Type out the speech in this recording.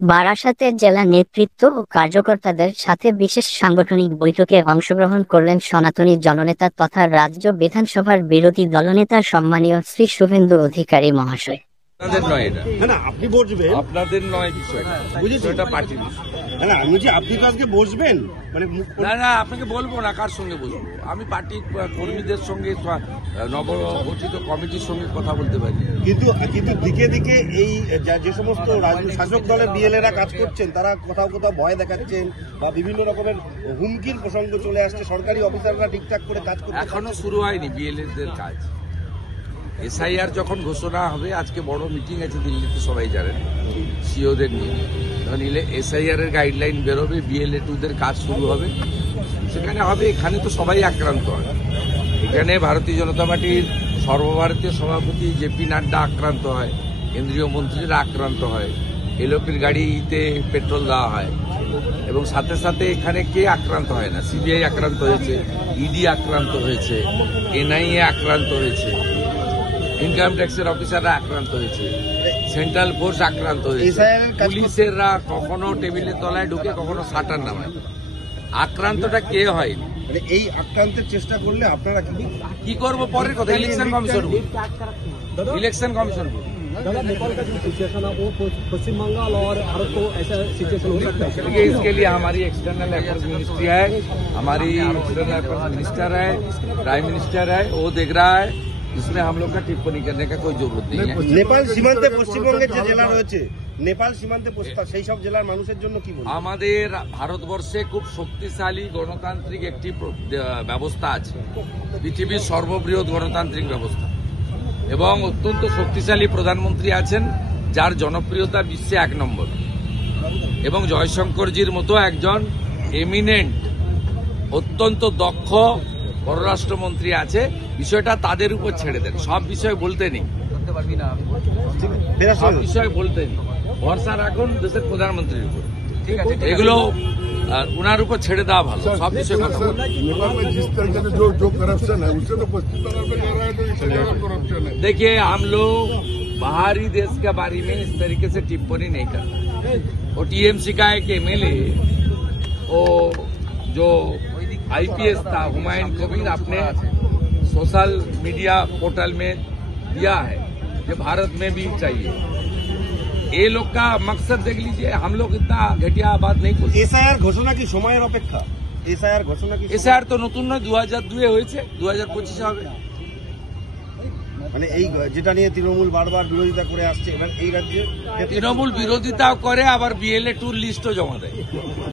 বারাসাতের জেলা নেতৃত্ব ও কার্যকর্তাদের সাথে বিশেষ সাংগঠনিক বৈঠকে অংশগ্রহণ করলেন সনাতনী জননেতা তথা রাজ্য বিধানসভার বিরোধী দলনেতা সম্মানীয় শ্রী শুভেন্দু অধিকারী মহাশয়। আপনাদের নয় এটা, না আপনি বসবেন, আপনাদের নয় বিষয়টা, বুঝেছি এটা পার্টির বিষয়। না আমি বলছি আপনি তো আজকে বসবেন, মানে না না, আপনাকে বলবো না কার সঙ্গে বসবো। আমি পার্টির কর্মীদের সঙ্গে, নবগঠিত কমিটির সঙ্গে কথা বলতে পারি। কিন্তু দিকে দিকে এই যে সমস্ত শাসক দলে বিএলএরা কাজ করছেন তারা কোথাও কোথাও ভয় দেখাচ্ছেন বা বিভিন্ন রকমের হুমকির প্রসঙ্গ চলে আসছে, সরকারি অফিসাররা ঠিকঠাক করে কাজ করতে এখনো শুরু হয়নি বিএলএদের কাজ। এসআইআর যখন ঘোষণা হবে, আজকে বড় মিটিং আছে দিল্লিতে, সবাই জানেন, সিওদের নিয়ে। যখন এসআইআর এর গাইডলাইন বেরোবে, বিএলএ 2দের কাজ শুরু হবে, সেখানে হবে। এখানে তো সবাই আক্রান্ত হয়। এখানে ভারতীয় জনতা পার্টির সর্বভারতীয় সভাপতি জেপি নাড্ডা আক্রান্ত হয়, কেন্দ্রীয় মন্ত্রীরা আক্রান্ত হয়, এলওপির গাড়িতে পেট্রোল দেওয়া হয়, এবং সাথে সাথে এখানে কে আক্রান্ত হয় না? সিবিআই আক্রান্ত হয়েছে, ইডি আক্রান্ত হয়েছে, এনআইএ আক্রান্ত হয়েছে, ইনকাম ট্যাক্সের অফিসাররা আক্রান্ত হয়েছে, সেন্ট্রাল ফোর্স আক্রান্ত হয়েছে, পুলিশেররা কখনো টেবিলের তলায় ঢুকে কখনো শাটার নামায়। আক্রান্তটা কে হয়নি? এই আক্রান্তের চেষ্টা করলে আপনারা কি করবো পরের কথা, ইলেকশন কমিশন, इलेक्शन कमीशन को दादा नेपाल का जो सिचुएशन है वो पश्चिम बंगाल और भारत को ऐसा सिचुएशन हो सकता है। देखिए, इसके लिए हमारी एक्सटर्नल अफेयर्स मिनिस्ट्री है, हमारी एक्सटर्नल अफेयर्स मिनिस्टर है, प्राइम मिनिस्टर है, वो देख रहा है। इसमें हम लोग का टिप्पणी करने का कोई जरूरत नहीं है। नेपाल সীমান্তে পশ্চিমবঙ্গের যে জেলা রয়েছে, नेपाल সীমান্তে সেই সব জেলার মানুষের জন্য কি বলবেন? আমাদের ভারতবর্ষে খুব শক্তিশালী গণতান্ত্রিক একটি ব্যবস্থা আছে, পৃথিবীর সর্ববৃহৎ গণতান্ত্রিক ব্যবস্থা, এবং অত্যন্ত শক্তিশালী প্রধানমন্ত্রী আছেন যার জনপ্রিয়তা বিশ্বে 1 নম্বর, এবং জয়শঙ্করজির মতো একজন এমিনেন্ট অত্যন্ত দক্ষ পররাষ্ট্রমন্ত্রী আছে। বিষয়টা তাদের উপর ছেড়ে দেন, সব বিষয় বলতে নেই, সব বিষয় বলতে নেই, ভরসা রাখুন দেশের প্রধানমন্ত্রীর উপর। এগুলো उनार ऊपर छेड़े देवा भालो, सब विषय কথা বলতে। नेपाल में जिस तरीके से जो करप्शन है उससे तो पश्चिम बंगाल में जा रहा है, तो इससे ज्यादा करप्शन है। देखिए, हम लोग बाहरी देश के बारे में इस तरीके से टिप्पणी नहीं करते। वो टीएमसी का एक एमएलए, वो जो आईपीएस था हुमायूं कबीर, अपने सोशल मीडिया पोर्टल में दिया है कि भारत में भी चाहिए। ये लोग का मकसद देख लीजिए, हम लोग इतना घटिया बात नहीं করছি। এসআইআর ঘোষণা কি সময়ের অপেক্ষা? এসআইআর ঘোষণা কি? এসআইআর তো নতুন নয়, 2002 হয়েছে, 2025 হবে। মানে এই যেটা নিয়ে তৃণমূল বারবার বিরোধিতা করে আসছে, এবার এই রাজ্যে তৃণমূল বিরোধিতাও করে, আবার বিএলএ 2 লিস্টও জমা দেয়।